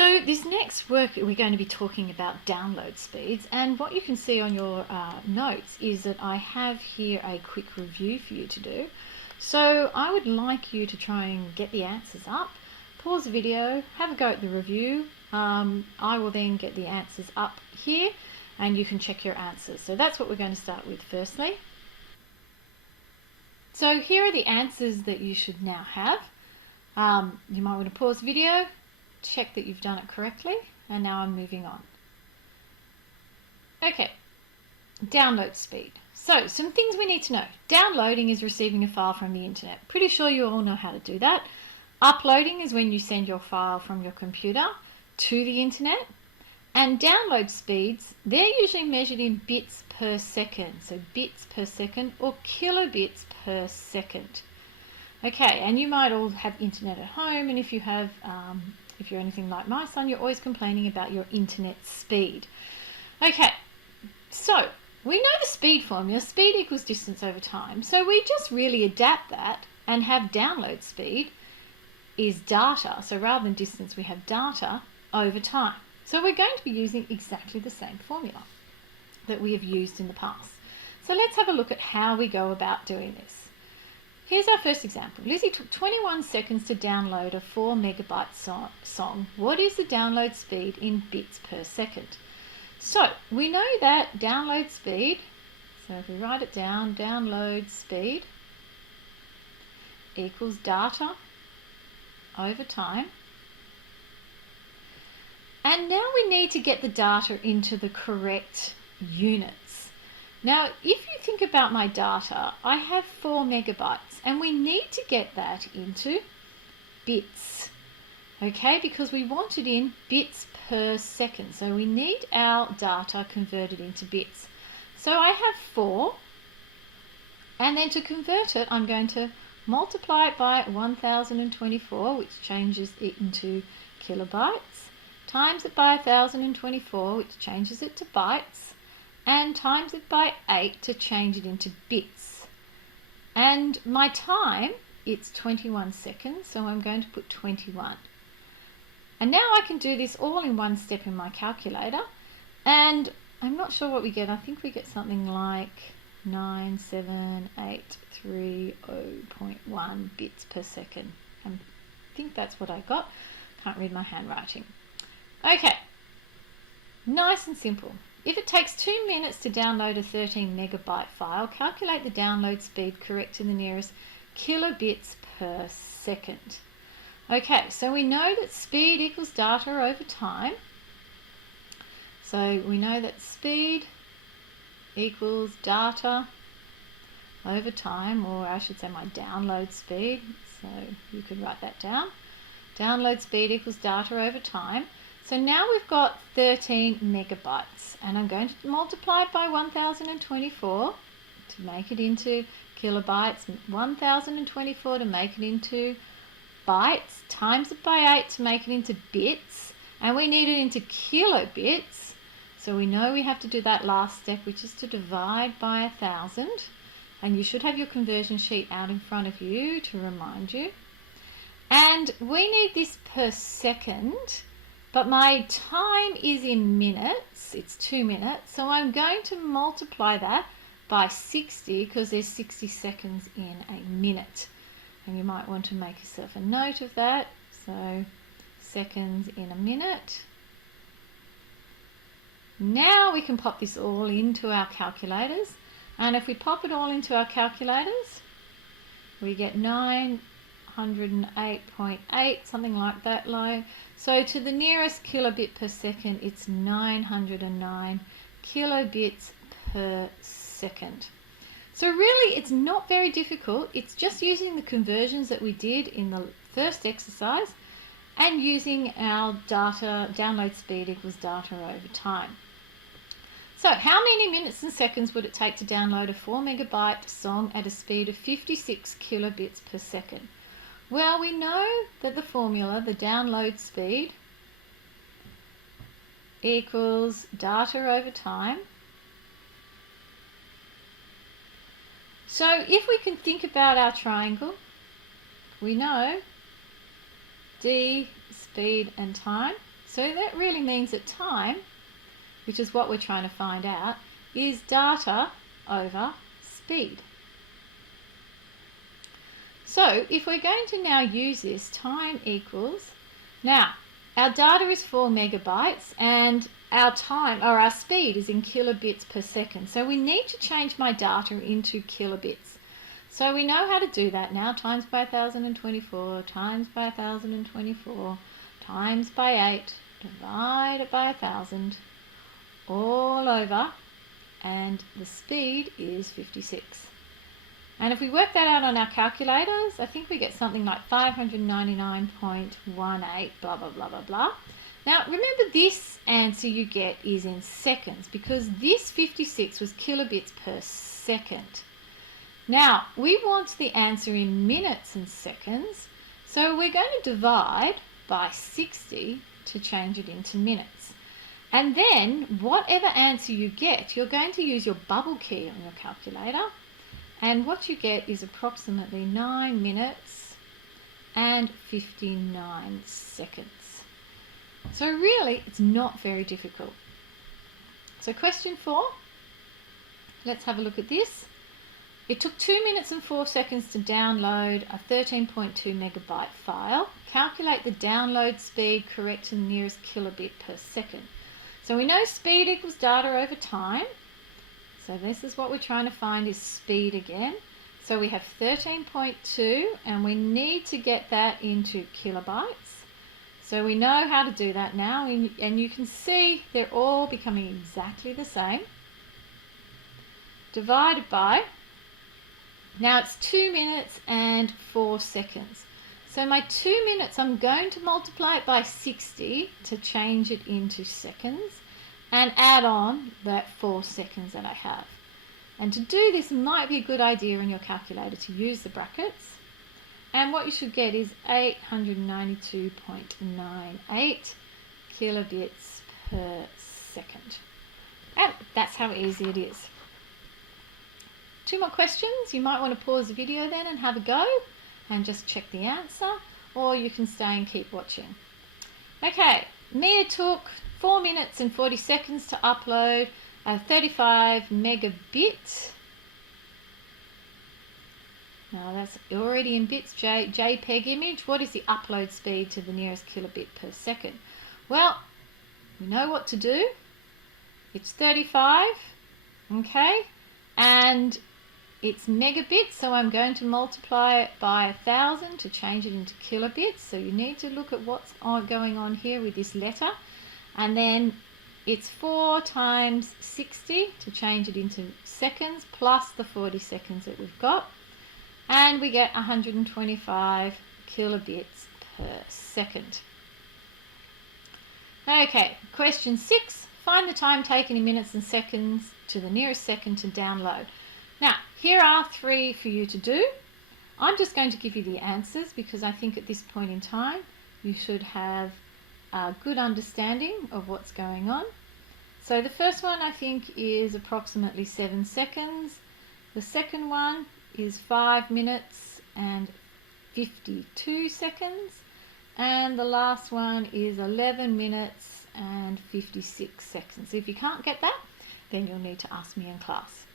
So this next work we're going to be talking about download speeds, and what you can see on your notes is that I have here a quick review for you to do. So I would like you to try and get the answers up, pause the video, have a go at the review. I will then get the answers up here and you can check your answers. So that's what we're going to start with firstly. So here are the answers that you should now have. You might want to pause the video, check that you've done it correctly, and now I'm moving on. Okay, download speed. So some things we need to know. Downloading is receiving a file from the internet. Pretty sure you all know how to do that. Uploading is when you send your file from your computer to the internet. And download speeds, they're usually measured in bits per second. So bits per second or kilobits per second. Okay, and you might all have internet at home, and if you have if you're anything like my son, you're always complaining about your internet speed. Okay, so we know the speed formula. Speed equals distance over time. So we just really adapt that and have download speed is data. So rather than distance, we have data over time. So we're going to be using exactly the same formula that we have used in the past. So let's have a look at how we go about doing this. Here's our first example. Lizzie took 21 seconds to download a 4 megabyte song. What is the download speed in bits per second? So we know that download speed, so if we write it down, download speed equals data over time. And now we need to get the data into the correct units. Now, if you think about my data, I have 4 megabytes and we need to get that into bits, okay, because we want it in bits per second. So we need our data converted into bits. So I have 4, and then to convert it, I'm going to multiply it by 1024, which changes it into kilobytes, times it by 1024, which changes it to bytes, and times it by 8 to change it into bits. And my time, it's 21 seconds, so I'm going to put 21. And now I can do this all in one step in my calculator, and I'm not sure what we get. I think we get something like 97830.1 bits per second. I think that's what I got. Can't read my handwriting. Okay, nice and simple. If it takes 2 minutes to download a 13 megabyte file, calculate the download speed correct to the nearest kilobits per second. Okay, so we know that speed equals data over time. So we know that speed equals data over time, or I should say my download speed. So you could write that down. Download speed equals data over time. So now we've got 13 megabytes, and I'm going to multiply it by 1024 to make it into kilobytes, 1024 to make it into bytes, times it by 8 to make it into bits, and we need it into kilobits. So we know we have to do that last step, which is to divide by 1000, and you should have your conversion sheet out in front of you to remind you. And we need this per second, but my time is in minutes, it's 2 minutes, so I'm going to multiply that by 60 because there's 60 seconds in a minute. And you might want to make yourself a note of that. So seconds in a minute. Now we can pop this all into our calculators, and if we pop it all into our calculators, we get 908.8, something like that low. So to the nearest kilobit per second, it's 909 kilobits per second. So really, it's not very difficult. It's just using the conversions that we did in the first exercise and using our data, download speed equals data over time. So how many minutes and seconds would it take to download a 4 megabyte song at a speed of 56 kilobits per second? Well, we know that the formula, the download speed, equals data over time. So if we can think about our triangle, we know d, speed and time. So that really means that time, which is what we're trying to find out, is data over speed. So if we're going to now use this, time equals, now our data is 4 megabytes and our time, or our speed, is in kilobits per second. So we need to change my data into kilobits. So we know how to do that now. Times by 1024, times by 1024, times by 8, divided by 1000, all over, and the speed is 56. And if we work that out on our calculators, I think we get something like 599.18, blah, blah, blah, blah, blah. Now, remember, this answer you get is in seconds, because this 56 was kilobits per second. Now, we want the answer in minutes and seconds, so we're going to divide by 60 to change it into minutes. And then, whatever answer you get, you're going to use your bubble key on your calculator, and what you get is approximately 9 minutes and 59 seconds. So really, it's not very difficult. So question 4, let's have a look at this. It took 2 minutes and 4 seconds to download a 13.2 megabyte file. Calculate the download speed correct to the nearest kilobit per second. So we know speed equals data over time. So this is what we're trying to find, is speed again. So we have 13.2 and we need to get that into kilobytes. So we know how to do that now, and you can see they're all becoming exactly the same. Divided by, now it's 2 minutes and 4 seconds. So my 2 minutes, I'm going to multiply it by 60 to change it into seconds, and add on that 4 seconds that I have. And to do this, might be a good idea in your calculator to use the brackets. And what you should get is 892.98 kilobits per second. And that's how easy it is. 2 more questions. You might want to pause the video then and have a go and just check the answer, or you can stay and keep watching. Okay, Mia took 4 minutes and 40 seconds to upload a 35 megabit. Now that's already in bits, JPEG image. What is the upload speed to the nearest kilobit per second? Well, we know what to do. It's 35, okay, and it's megabits, so I'm going to multiply it by 1000 to change it into kilobits. So you need to look at what's going on here with this letter. And then it's 4 times 60 to change it into seconds, plus the 40 seconds that we've got. And we get 125 kilobits per second. Okay, question 6. Find the time taken in minutes and seconds to the nearest second to download. Now, here are 3 for you to do. I'm just going to give you the answers because I think at this point in time you should have a good understanding of what's going on. So the first one I think is approximately 7 seconds. The second one is 5 minutes and 52 seconds. And the last one is 11 minutes and 56 seconds. If you can't get that, then you'll need to ask me in class.